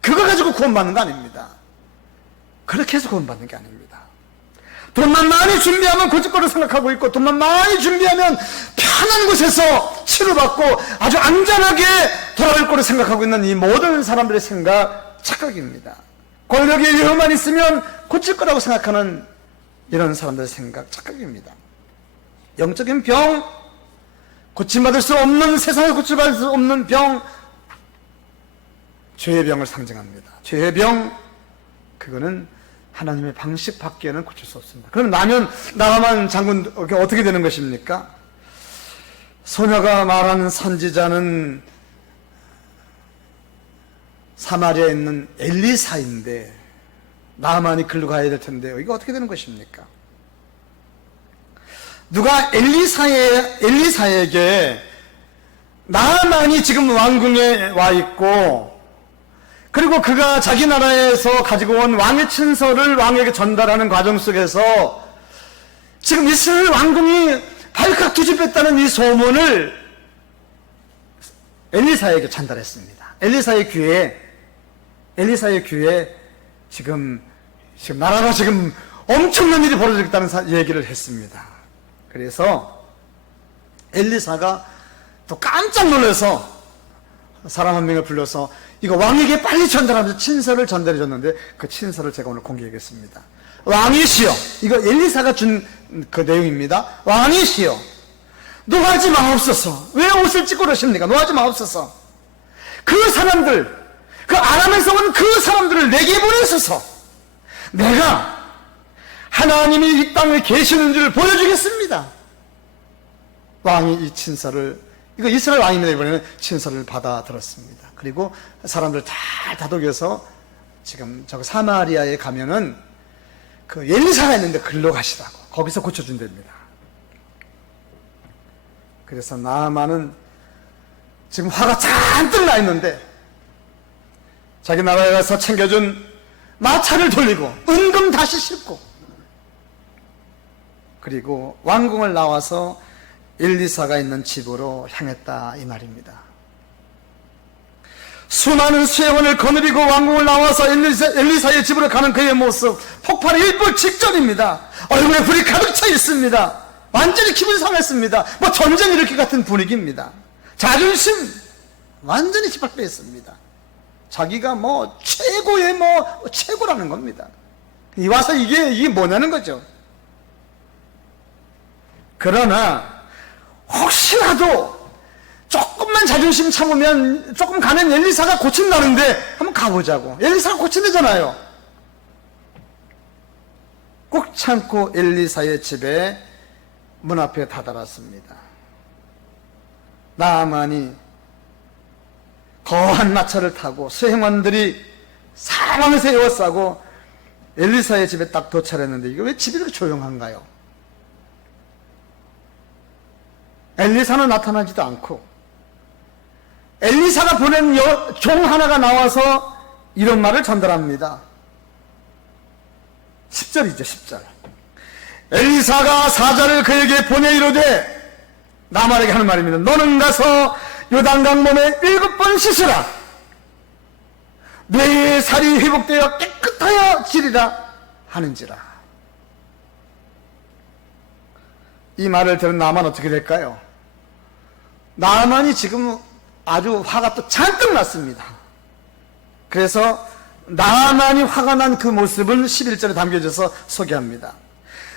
그거 가지고 구원받는 거 아닙니다. 그렇게 해서 구원받는 게 아닙니다. 돈만 많이 준비하면 고칠 거로 생각하고 있고, 돈만 많이 준비하면 편한 곳에서 치료받고 아주 안전하게 돌아올 거로 생각하고 있는 이 모든 사람들의 생각, 착각입니다. 권력의 여유만 있으면 고칠 거라고 생각하는 이런 사람들의 생각, 착각입니다. 영적인 병, 고침받을 수 없는, 세상에 고침받을 수 없는 병, 죄의 병을 상징합니다. 죄의 병, 그거는 하나님의 방식 밖에는 고칠 수 없습니다. 그럼 나가만 장군 어떻게 되는 것입니까? 소녀가 말하는 선지자는 사마리아에 있는 엘리사인데 나만이 글로 가야 될 텐데요. 이거 어떻게 되는 것입니까? 누가 엘리사에게 나만이 지금 왕궁에 와 있고, 그리고 그가 자기 나라에서 가지고 온 왕의 친서를 왕에게 전달하는 과정 속에서 지금 이스라엘 왕궁이 발칵 뒤집혔다는 이 소문을 엘리사에게 전달했습니다. 엘리사의 귀에 지금 나라가 지금 엄청난 일이 벌어지겠다는 얘기를 했습니다. 그래서 엘리사가 또 깜짝 놀라서 사람 한 명을 불러서 이거 왕에게 빨리 전달하면서 친서를 전달해 줬는데, 그 친서를 제가 오늘 공개하겠습니다. 왕이시여, 이거 엘리사가 준 그 내용입니다. 왕이시여, 노하지 마옵소서. 왜 옷을 찢고 그러십니까? 노하지 마옵소서. 그 사람들, 그 아람에서 온 그 사람들을 내게 보내소서. 내가 하나님이 이 땅에 계시는 줄 보여주겠습니다. 왕이 이 친서를, 이거 이스라엘 왕입니다. 이번에는 친서를 받아 들었습니다. 그리고 사람들 잘 다독여서 지금 저 사마리아에 가면은 그 엘리사가 있는데 글로 가시라고, 거기서 고쳐준답니다. 그래서 나아만은 지금 화가 잔뜩 나 있는데 자기 나라에 가서 챙겨준 마차를 돌리고 은금 다시 싣고, 그리고 왕궁을 나와서 엘리사가 있는 집으로 향했다, 이 말입니다. 수많은 수행원을 거느리고 왕궁을 나와서 엘리사의 집으로 가는 그의 모습, 폭발이 일볼 직전입니다. 얼굴에 불이 가득 차 있습니다. 완전히 기분 상했습니다. 뭐 전쟁 이렇게 같은 분위기입니다. 자존심 완전히 휘발돼 있습니다. 자기가 뭐 최고의 최고라는 겁니다. 이 와서 이게 뭐냐는 거죠. 그러나 혹시라도 조금만 자존심 참으면 조금 가면 엘리사가 고친다는데 한번 가보자고. 엘리사가 고친다잖아요. 꾹 참고 엘리사의 집에 문 앞에 다다랐습니다. 나아만이 거한 마차를 타고 수행원들이 사방에서 에워싸고 엘리사의 집에 딱 도착했는데, 이게 왜 집이 이렇게 조용한가요? 엘리사는 나타나지도 않고, 엘리사가 보낸 종 하나가 나와서 이런 말을 전달합니다. 10절이죠, 10절. 엘리사가 사자를 그에게 보내 이르되, 나만에게 하는 말입니다. 너는 가서 요단강 몸에 7번 씻으라. 뇌의 살이 회복되어 깨끗하여 지리라 하는지라. 이 말을 들은 나만 어떻게 될까요? 나만이 지금 아주 화가 또 잔뜩 났습니다. 그래서 나만이 화가 난 그 모습은 11절에 담겨져서 소개합니다.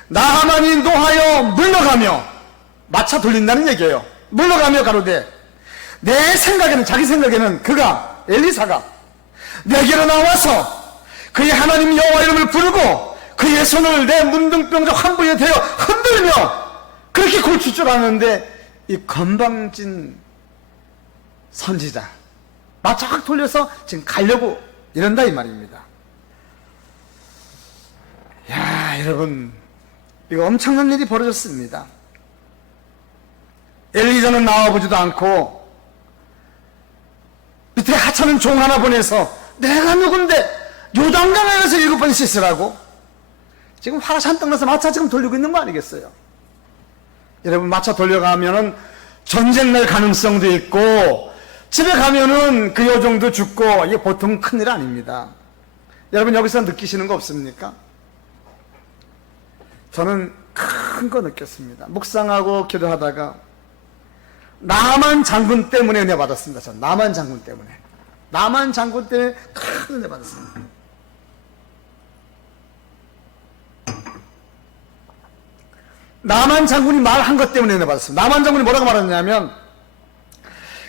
나만이 노하여 물러가며, 마차 돌린다는 얘기예요. 물러가며 가로되, 내 생각에는, 자기 생각에는 그가, 엘리사가 내게로 나와서 그의 하나님 여호와 이름을 부르고 그의 손을 내 문둥병적 환부에 대어 흔들며 그렇게 고칠 줄 아는데, 이 건방진 선지자 마차 확 돌려서 지금 가려고 이런다, 이 말입니다. 야, 여러분, 이거 엄청난 일이 벌어졌습니다. 엘리사는 나와보지도 않고 밑에 하찮은 종 하나 보내서 내가 누군데 요단강에 가서 7번 씻으라고? 지금 화가 잔뜩 나서 마차 지금 돌리고 있는 거 아니겠어요? 여러분, 마차 돌려가면은 전쟁 날 가능성도 있고, 집에 가면은 그 여종도 죽고, 이게 보통 큰일 아닙니다. 여러분, 여기서 느끼시는 거 없습니까? 저는 큰 거 느꼈습니다. 묵상하고 기도하다가 나만 장군 때문에 은혜 받았습니다. 저는 나만 장군 때문에 큰 은혜 받았습니다. 나만 장군이 말한 것 때문에 은혜 받았습니다. 나만 장군이 뭐라고 말했냐면,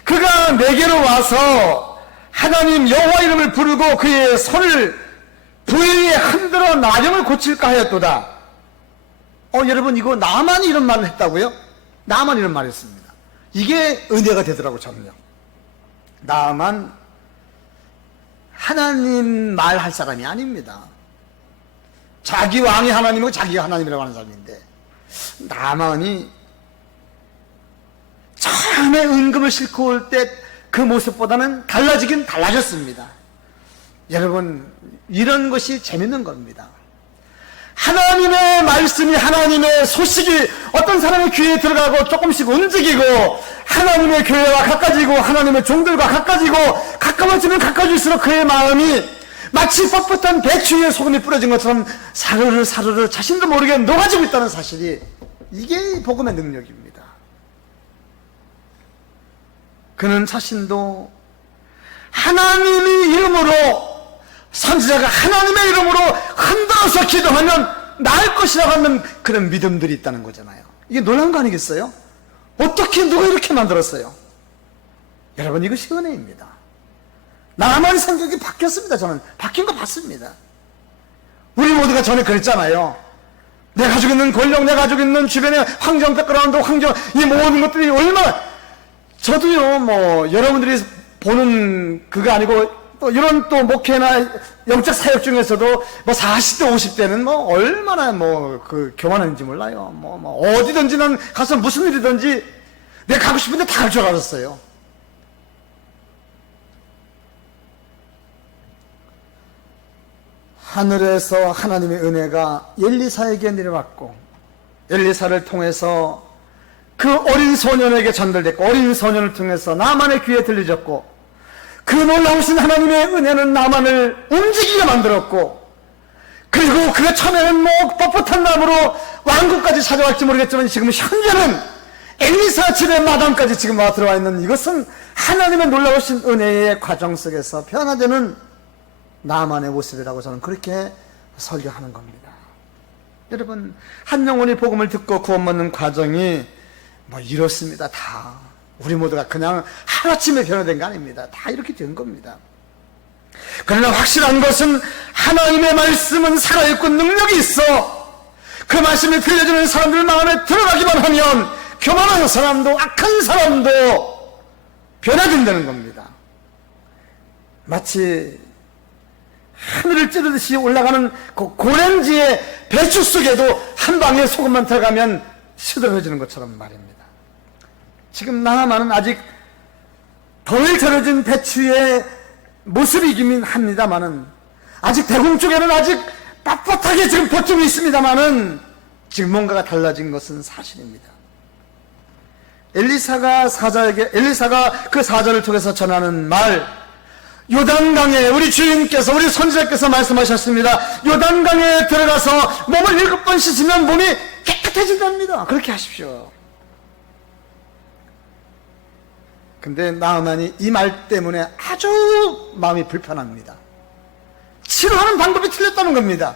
그가 내게로 와서 하나님 여호와 이름을 부르고 그의 손을 부위에 흔들어 나병을 고칠까 하였도다. 여러분, 이거 나만이 이런 말을 했다고요? 나만 이런 말을 했습니다. 이게 은혜가 되더라고, 저는요. 나만 하나님 말할 사람이 아닙니다. 자기 왕이 하나님이고 자기가 하나님이라고 하는 사람인데, 나만이 마음에 은금을 싣고 올 때 그 모습보다는 달라지긴 달라졌습니다. 여러분, 이런 것이 재밌는 겁니다. 하나님의 말씀이, 하나님의 소식이 어떤 사람의 귀에 들어가고 조금씩 움직이고, 하나님의 교회와 가까워지고 하나님의 종들과 가까워지고, 가까워지면 가까워질수록 그의 마음이 마치 뻣뻣한 배추 위에 소금이 뿌려진 것처럼 사르르 사르르 자신도 모르게 녹아지고 있다는 사실이, 이게 복음의 능력입니다. 그는 자신도 하나님의 이름으로, 선지자가 하나님의 이름으로 흔들어서 기도하면 나을 것이라고 하는 그런 믿음들이 있다는 거잖아요. 이게 놀라운 거 아니겠어요? 어떻게 누가 이렇게 만들었어요? 여러분, 이것이 은혜입니다. 나만의 성격이 바뀌었습니다. 저는 바뀐 거 봤습니다. 우리 모두가 전에 그랬잖아요. 내가 가지고 있는 권력, 내가 가지고 있는 주변의 환경, 백그라운드, 환경, 이 모든 것들이 얼마나, 저도요, 뭐 여러분들이 보는 그거 아니고 또 이런 또 목회나 영적 사역 중에서도 뭐 40대 50대는 뭐 얼마나 뭐 그 교만한지 몰라요. 뭐 어디든지 난 가서 무슨 일이든지 내가 가고 싶은데 다 갈 줄 알았어요. 하늘에서 하나님의 은혜가 엘리사에게 내려왔고, 엘리사를 통해서 그 어린 소년에게 전달됐고, 어린 소년을 통해서 나만의 귀에 들려졌고, 그 놀라우신 하나님의 은혜는 나만을 움직이게 만들었고, 그리고 그가 처음에는 뭐 뻣뻣한 나무로 왕국까지 찾아갈지 모르겠지만 지금 현재는 엘리사 집의 마당까지 지금 와 들어와 있는, 이것은 하나님의 놀라우신 은혜의 과정 속에서 변화되는 나만의 모습이라고 저는 그렇게 설교하는 겁니다. 여러분, 한 영혼이 복음을 듣고 구원받는 과정이 뭐 이렇습니다. 다 우리 모두가 그냥 하루아침에 변화된 거 아닙니다. 다 이렇게 된 겁니다. 그러나 확실한 것은 하나님의 말씀은 살아있고 능력이 있어. 그 말씀이 들려주는 사람들 마음에 들어가기만 하면 교만한 사람도 악한 사람도 변화된다는 겁니다. 마치 하늘을 찌르듯이 올라가는 그 고랭지의 배추 속에도 한 방에 소금만 들어가면 시들어지는 것처럼 말입니다. 지금 나만은 아직 덜 절여진 배추의 모습이긴 합니다만은, 아직 대궁 쪽에는 아직 빳빳하게 지금 버티고 있습니다만은, 지금 뭔가가 달라진 것은 사실입니다. 엘리사가 그 사자를 통해서 전하는 말, 요단강에, 우리 주인께서, 우리 선지자께서 말씀하셨습니다. 요단강에 들어가서 몸을 7번 씻으면 몸이 깨끗해진답니다. 그렇게 하십시오. 근데 나아만이 이 말 때문에 아주 마음이 불편합니다. 치료하는 방법이 틀렸다는 겁니다.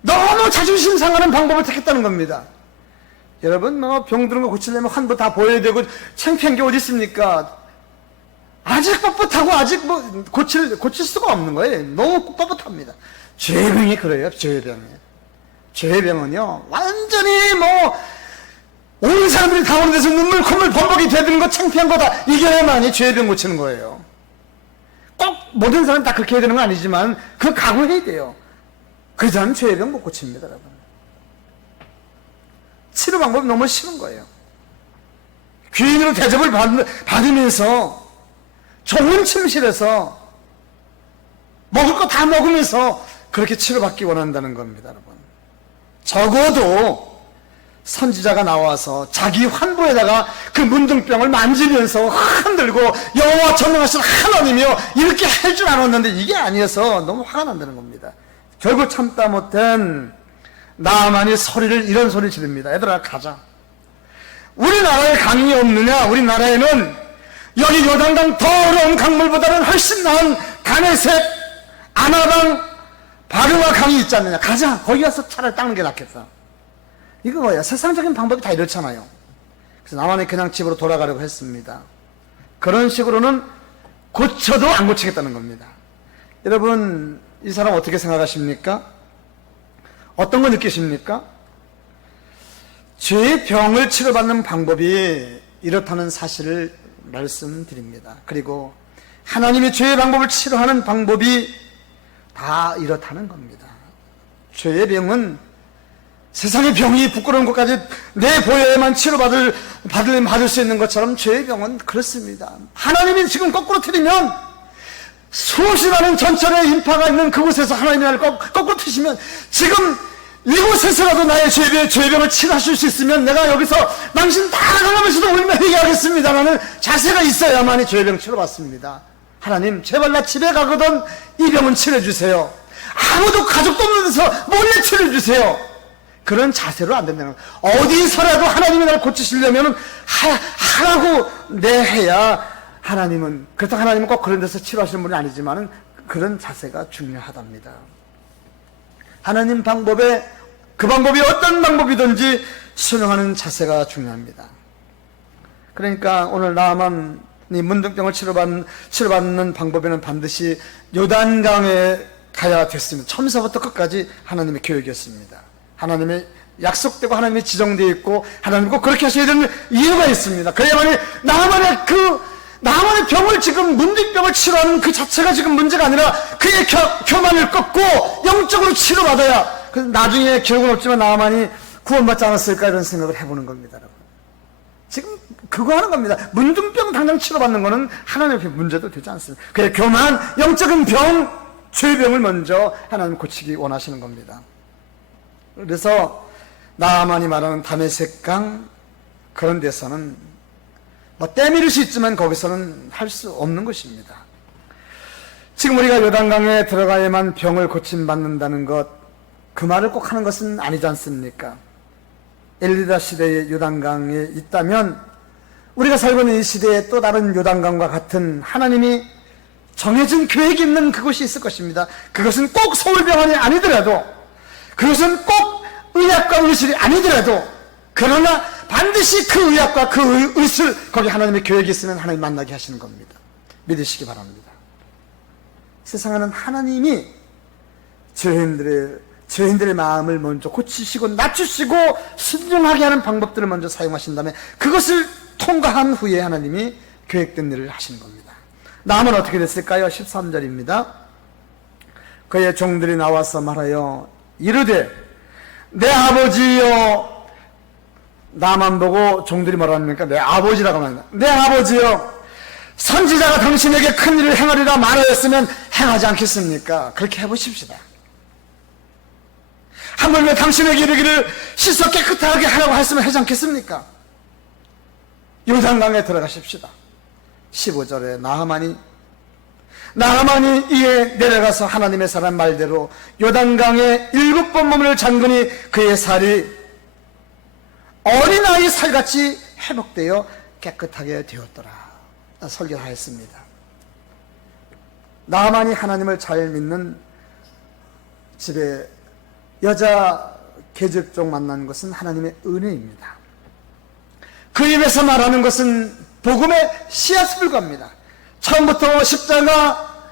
너무 자존심 상하는 방법을 택했다는 겁니다. 여러분, 뭐 병드는 거 고치려면 환부 다 보여야 되고 창피한 게 어디 있습니까? 아직 뻣뻣하고 아직 뭐 고칠 수가 없는 거예요. 너무 뻣뻣합니다. 죄병이 그래요. 죄병은요 완전히 뭐 온 사람들이 다 오는 데서 눈물 콧물 범벅이 되드는 거, 창피한 거다 이겨야만이 죄병 고치는 거예요. 꼭 모든 사람 다 그렇게 해야 되는 건 아니지만 그거 각오해야 돼요. 그 사람 죄병 못 고칩니다. 여러분, 치료 방법이 너무 쉬운 거예요. 귀인으로 대접을 받으면서 좋은 침실에서 먹을 거 다 먹으면서 그렇게 치료받기 원한다는 겁니다. 여러분, 적어도 선지자가 나와서 자기 환부에다가 그 문둥병을 만지면서 흔들고 여호와 전능하신 하나님이여 이렇게 할 줄 알았는데 이게 아니어서 너무 화가 난다는 겁니다. 결국 참다 못한 나아만이 이런 소리를 지릅니다. 얘들아, 가자. 우리나라에 강이 없느냐? 우리나라에는 여기 요단강 더러운 강물보다는 훨씬 나은 가네셋, 아나방, 바르와 강이 있지 않느냐? 가자. 거기 가서 차를 닦는 게 낫겠다. 이거 뭐야? 세상적인 방법이 다 이렇잖아요. 그래서 나만이 그냥 집으로 돌아가려고 했습니다. 그런 식으로는 고쳐도 안 고치겠다는 겁니다. 여러분, 이 사람 어떻게 생각하십니까? 어떤 거 느끼십니까? 죄의 병을 치료받는 방법이 이렇다는 사실을 말씀드립니다. 그리고 하나님이 죄의 방법을 치료하는 방법이 다 이렇다는 겁니다. 죄의 병은 세상의 병이 부끄러운 것까지 내보여야만 받을 수 있는 것처럼 죄의 병은 그렇습니다. 하나님이 지금 거꾸로 틀리면, 수없이 많은 전철의 인파가 있는 그곳에서 하나님이 나를 거꾸로 트시면, 지금 이곳에서라도 나의 죄병을 치료하실 수 있으면 내가 여기서 당신 다 나가면서도 울며 회개하겠습니다라는 자세가 있어야만이 죄병 치료받습니다. 하나님, 제발 나 집에 가거든 이 병은 치료해주세요. 아무도 가족도 없는 데서 몰래 치료해주세요. 그런 자세로 안 된다는 거예요. 어디서라도 하나님이 나를 고치시려면 하라고 내해야 하나님은, 그렇다고 하나님은 꼭 그런 데서 치료하시는 분이 아니지만 그런 자세가 중요하답니다. 하나님 방법에, 그 방법이 어떤 방법이든지 순응하는 자세가 중요합니다. 그러니까 오늘 나아만이 문둥병을 치료받는 방법에는 반드시 요단강에 가야 됐습니다. 처음서부터 끝까지 하나님의 교육이었습니다. 하나님의 약속되고 하나님의 지정되어 있고 하나님 꼭 그렇게 하셔야 되는 이유가 있습니다. 그래야만이 나만의 병을, 지금 문둥병을 치료하는 그 자체가 지금 문제가 아니라 그의 교만을 꺾고 영적으로 치료받아야, 나중에 기록은 없지만 나만이 구원받지 않았을까 이런 생각을 해보는 겁니다. 여러분, 지금 그거 하는 겁니다. 문둥병 당장 치료받는 거는 하나님의 문제도 되지 않습니다. 그의 교만, 영적인 병, 죄병을 먼저 하나님 고치기 원하시는 겁니다. 그래서 나아만이 말하는 다메섹강, 그런 데서는 때밀을 수 있지만 거기서는 할 수 없는 것입니다. 지금 우리가 요단강에 들어가야만 병을 고침받는다는 것, 그 말을 꼭 하는 것은 아니지 않습니까? 엘리다 시대의 요단강에 있다면 우리가 살고 있는 이 시대에 또 다른 요단강과 같은 하나님이 정해진 계획이 있는 그곳이 있을 것입니다. 그것은 꼭 서울병원이 아니더라도, 그것은 꼭 의학과 의술이 아니더라도, 그러나 반드시 그 의학과 그 의술, 거기 하나님의 계획이 있으면 하나님 만나게 하시는 겁니다. 믿으시기 바랍니다. 세상에는 하나님이 죄인들의 마음을 먼저 고치시고 낮추시고 순종하게 하는 방법들을 먼저 사용하신 다음에 그것을 통과한 후에 하나님이 계획된 일을 하시는 겁니다. 남은 어떻게 됐을까요? 13절입니다. 그의 종들이 나와서 말하여 이르되 내 아버지여, 나만 보고 종들이 뭐라 합니까? 내 아버지라고 합니다. 내 아버지여, 선지자가 당신에게 큰 일을 행하리라 말하였으면 행하지 않겠습니까? 그렇게 해보십시다. 하물며 당신에게 이르기를 씻어 깨끗하게 하라고 했으면 하지 않겠습니까? 요단강에 들어가십시다. 15절에 나하만이 이에 내려가서 하나님의 사람 말대로 요단강에 7번 몸을 잠그니 그의 살이 어린아이 살같이 회복되어 깨끗하게 되었더라. 설교하였습니다. 나하만이 하나님을 잘 믿는 집에 여자 계집종 만난 것은 하나님의 은혜입니다. 그 입에서 말하는 것은 복음의 씨앗을 불과합니다. 처음부터 십자가,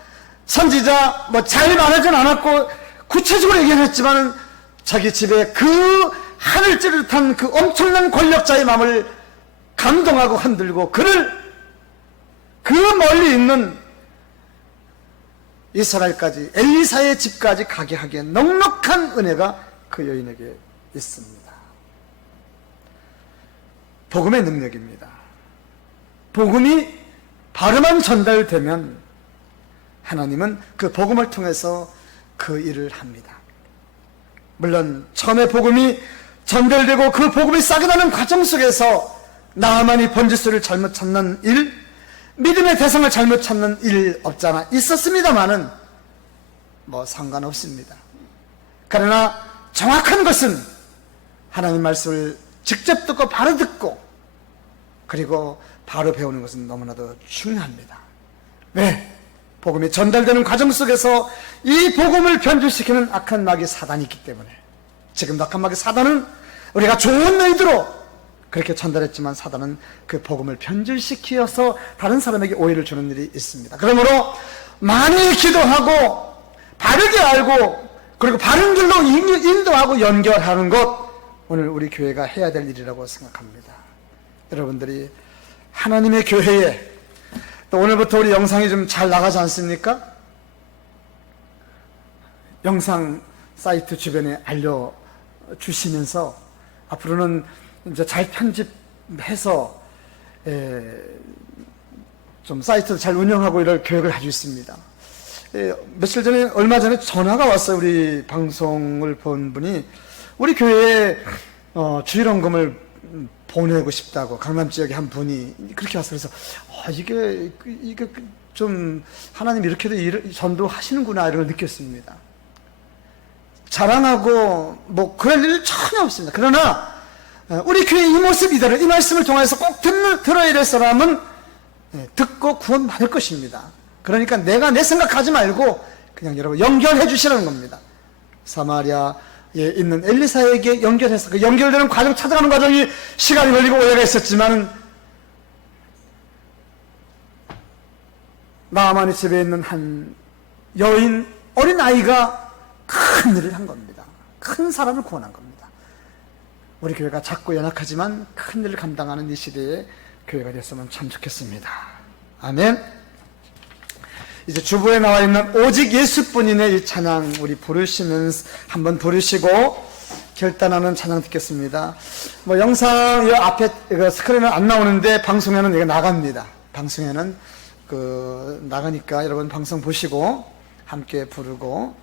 선지자 잘 말하진 않았고 구체적으로 얘기했지만 자기 집에 그 하늘 찌를 듯한 그 엄청난 권력자의 마음을 감동하고 흔들고 그를 그 멀리 있는 이스라엘까지, 엘리사의 집까지 가게 하기에 넉넉한 은혜가 그 여인에게 있습니다. 복음의 능력입니다. 복음이 바르만 전달되면 하나님은 그 복음을 통해서 그 일을 합니다. 물론 처음에 복음이 전달되고 그 복음이 싹이 나는 과정 속에서 나아만이 번지수를 잘못 찾는 일, 믿음의 대상을 잘못 찾는 일 없잖아 있었습니다마는 상관없습니다. 그러나 정확한 것은 하나님 말씀을 직접 듣고 바로 듣고 그리고 바로 배우는 것은 너무나도 중요합니다. 왜? 복음이 전달되는 과정 속에서 이 복음을 변질시키는 악한 마귀 사단이 있기 때문에. 지금 악한 마귀 사단은 우리가 좋은 의도로 그렇게 전달했지만 사단은 그 복음을 변질시켜서 다른 사람에게 오해를 주는 일이 있습니다. 그러므로 많이 기도하고 바르게 알고 그리고 바른 길로 인도하고 연결하는 것, 오늘 우리 교회가 해야 될 일이라고 생각합니다. 여러분들이 하나님의 교회에, 또 오늘부터 우리 영상이 좀 잘 나가지 않습니까? 영상 사이트 주변에 주시면서 앞으로는 이제 잘 편집해서 좀 사이트도 잘 운영하고 이럴 계획을 가지고 있습니다. 며칠 전에, 얼마 전에 전화가 왔어요. 우리 방송을 본 분이 우리 교회에 주일원금을 보내고 싶다고, 강남 지역에 한 분이 그렇게 왔어요. 그래서 이게 좀 하나님 이렇게도 전도하시는구나 이런 걸 느꼈습니다. 자랑하고 뭐 그럴 일 전혀 없습니다. 그러나 우리 교회 이 모습 이대로 이 말씀을 통해서 꼭 들어야 될 사람은 듣고 구원받을 것입니다. 그러니까 내가 내 생각하지 말고 그냥 여러분 연결해 주시라는 겁니다. 사마리아에 있는 엘리사에게 연결해서 그 연결되는 과정, 찾아가는 과정이 시간이 걸리고 오해가 있었지만 나아만의 집에 있는 한 여인, 어린 아이가 큰 일을 한 겁니다. 큰 사람을 구원한 겁니다. 우리 교회가 작고 연약하지만 큰 일을 감당하는 이 시대에 교회가 됐으면 참 좋겠습니다. 아멘. 이제 주부에 나와 있는 오직 예수뿐이네 이 찬양 우리 부르시면서 한번 부르시고 결단하는 찬양 듣겠습니다. 뭐 영상 이 앞에 스크린은 안 나오는데 방송에는 이거 나갑니다. 방송에는 나가니까 여러분 방송 보시고 함께 부르고.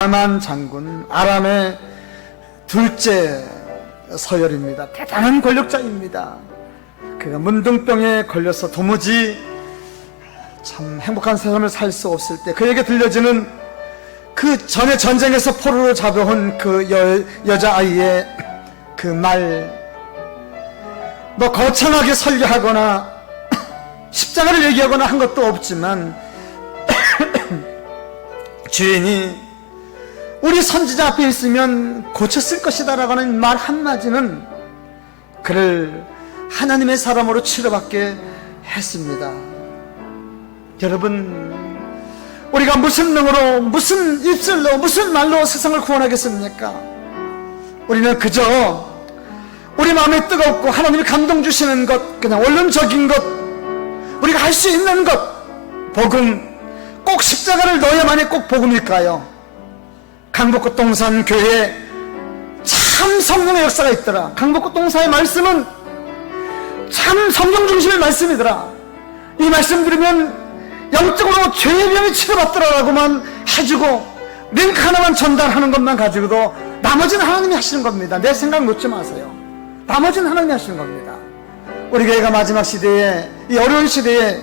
나만 장군, 아람의 둘째 서열입니다. 대단한 권력자입니다. 그가 문둥병에 걸려서 도무지 참 행복한 삶을 살 수 없을 때 그에게 들려지는 그 전에 전쟁에서 포로로 잡아온 그 여자아이의 그 말, 뭐 거창하게 설교하거나 십자가를 얘기하거나 한 것도 없지만 주인이 우리 선지자 앞에 있으면 고쳤을 것이다 라고 하는 말 한마디는 그를 하나님의 사람으로 치료받게 했습니다. 여러분, 우리가 무슨 능으로, 무슨 입술로, 무슨 말로 세상을 구원하겠습니까? 우리는 그저 우리 마음에 뜨겁고 하나님이 감동 주시는 것, 그냥 원론적인 것, 우리가 할 수 있는 것, 복음, 꼭 십자가를 넣어야만이 꼭 복음일까요? 강북구 동산 교회에 참 성령의 역사가 있더라. 강북구 동산의 말씀은 참 성령 중심의 말씀이더라. 이 말씀 들으면 영적으로 죄의 병이 치료받더라라고만 해주고 링크 하나만 전달하는 것만 가지고도 나머지는 하나님이 하시는 겁니다. 내 생각 놓지 마세요. 나머지는 하나님이 하시는 겁니다. 우리 교회가 마지막 시대에, 이 어려운 시대에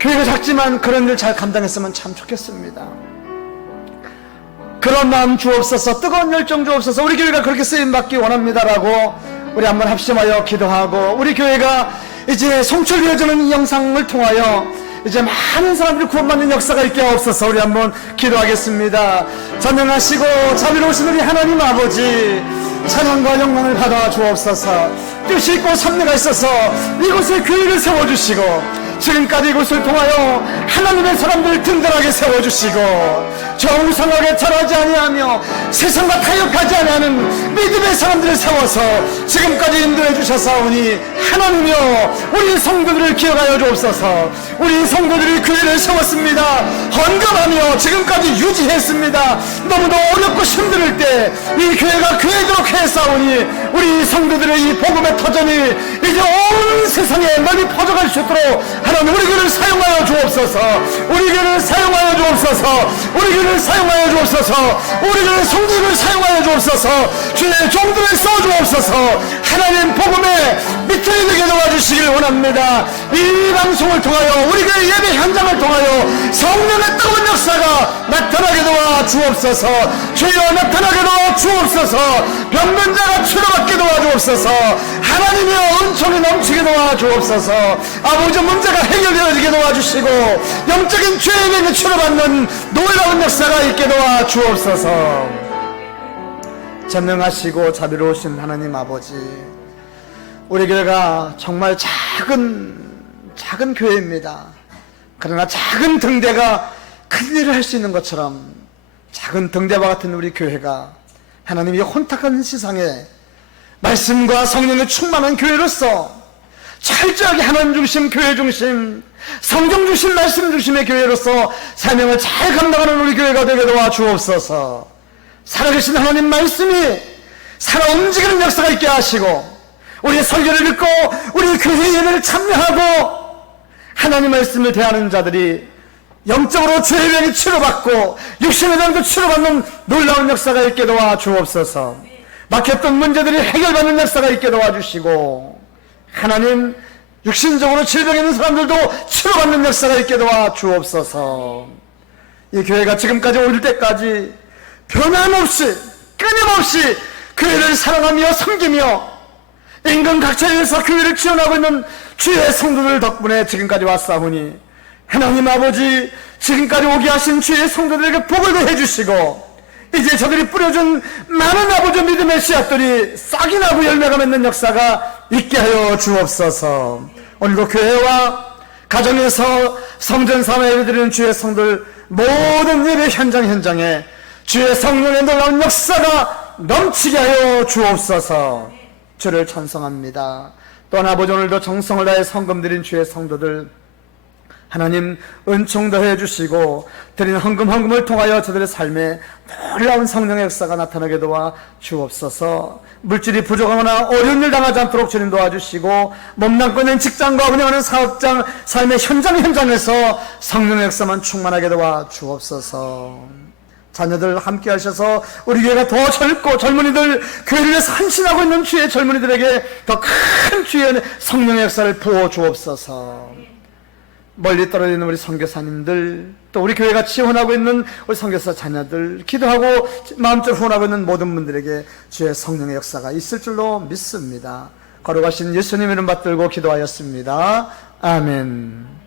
교회가 작지만 그런 일 잘 감당했으면 참 좋겠습니다. 그런 마음 주옵소서, 뜨거운 열정 주옵소서, 우리 교회가 그렇게 쓰임받기 원합니다라고 우리 한번 합심하여 기도하고, 우리 교회가 이제 송출되어지는 이 영상을 통하여 이제 많은 사람들이 구원받는 역사가 있게 하옵소서. 우리 한번 기도하겠습니다. 전능하시고 자비로우신 우리 하나님 아버지, 찬양과 영광을 받아 주옵소서. 뜻이 있고 섭리가 있어서 이곳에 교회를 세워주시고 지금까지 이곳을 통하여 하나님의 사람들을 든든하게 세워주시고 정상하게 절하지 아니하며 세상과 타협하지 아니하는 믿음의 사람들을 세워서 지금까지 인도해 주셨사오니 하나님이여, 우리 성도들을 기억하여 주옵소서. 우리 성도들이 교회를 세웠습니다. 헌금하며 지금까지 유지했습니다. 너무도 어렵고 힘들 때 이 교회가 교회도록 했사오니 우리 성도들의 이 복음의 터전이 이제 온 세상에 멀리 퍼져갈 수 있도록 하나님 우리 교회를 사용하여 주옵소서. 우리 교회를 사용하여 주옵소서. 우리 교회를 사용하여 주옵소서. 우리 교회 성도들을 사용하여 주옵소서. 주의 종들을 써주옵소서. 하나님 복음의 밑에 되게 도와주시길 원합니다. 이 방송을 통하여 우리 교회 예배 현장을 통하여 성령의 뜨거운 역사가 나타나게 도와 주옵소서. 주여 나타나게 도와 주옵소서. 병든 자가 치료받게 도와 주옵소서. 하나님의 은총이 넘치게 도와 주옵소서. 아버지 문제가 해결되어지게 도와주시고 영적인 죄에게 치료받는 놀라운 역사가 있게 도와 주옵소서. 전능하시고 자비로우신 하나님 아버지, 우리 교회가 정말 작은 교회입니다. 그러나 작은 등대가 큰 일을 할 수 있는 것처럼 작은 등대와 같은 우리 교회가 하나님이 혼탁한 세상에 말씀과 성령의 충만한 교회로서 철저하게 하나님 중심, 교회 중심, 성경 중심, 말씀 중심의 교회로서 사명을 잘 감당하는 우리 교회가 되게 도와 주옵소서. 살아계신 하나님 말씀이 살아 움직이는 역사가 있게 하시고, 우리의 설교를 듣고 우리 교회 예배를 참여하고 하나님 말씀을 대하는 자들이 영적으로 죄의 병이 치료받고 육신의 병도 치료받는 놀라운 역사가 있게 도와 주옵소서. 막혔던 문제들이 해결받는 역사가 있게 도와주시고, 하나님 육신적으로 질병 있는 사람들도 치료받는 역사가 있게 도와 주옵소서. 이 교회가 지금까지 올 때까지 변함없이 끊임없이 교회를 사랑하며 섬기며 인근 각처에서 교회를 지원하고 있는 주의 성도들 덕분에 지금까지 왔사오니, 하나님 아버지, 지금까지 오게 하신 주의 성도들에게 복을 더해 주시고, 이제 저들이 뿌려준 많은 아버지 믿음의 씨앗들이 싹이 나고 열매가 맺는 역사가 있게 하여 주옵소서. 오늘도 교회와 가정에서 성전 사회 예배드리는 주의 성도들 모든 예배 현장에 주의 성령의 놀라운 역사가 넘치게 하여 주옵소서. 주를 찬송합니다. 또한 아버지, 오늘도 정성을 다해 성금 드린 주의 성도들 하나님 은총 더해 주시고, 드린 헌금을 통하여 저들의 삶에 놀라운 성령의 역사가 나타나게 도와 주옵소서. 물질이 부족하거나 어려운 일 당하지 않도록 주님 도와주시고, 몸담고 있는 직장과 운영하는 사업장 삶의 현장에서 성령의 역사만 충만하게 도와 주옵소서. 자녀들 함께 하셔서 우리 교회가 더 젊고, 젊은이들 교회를 위해서 헌신하고 있는 주의 젊은이들에게 더 큰 주의 성령의 역사를 부어 주옵소서. 멀리 떨어져 있는 우리 선교사님들, 또 우리 교회가 지원하고 있는 우리 선교사 자녀들, 기도하고 마음적으로 후원하고 있는 모든 분들에게 주의 성령의 역사가 있을 줄로 믿습니다. 거룩하신 예수님 이름 받들고 기도하였습니다. 아멘.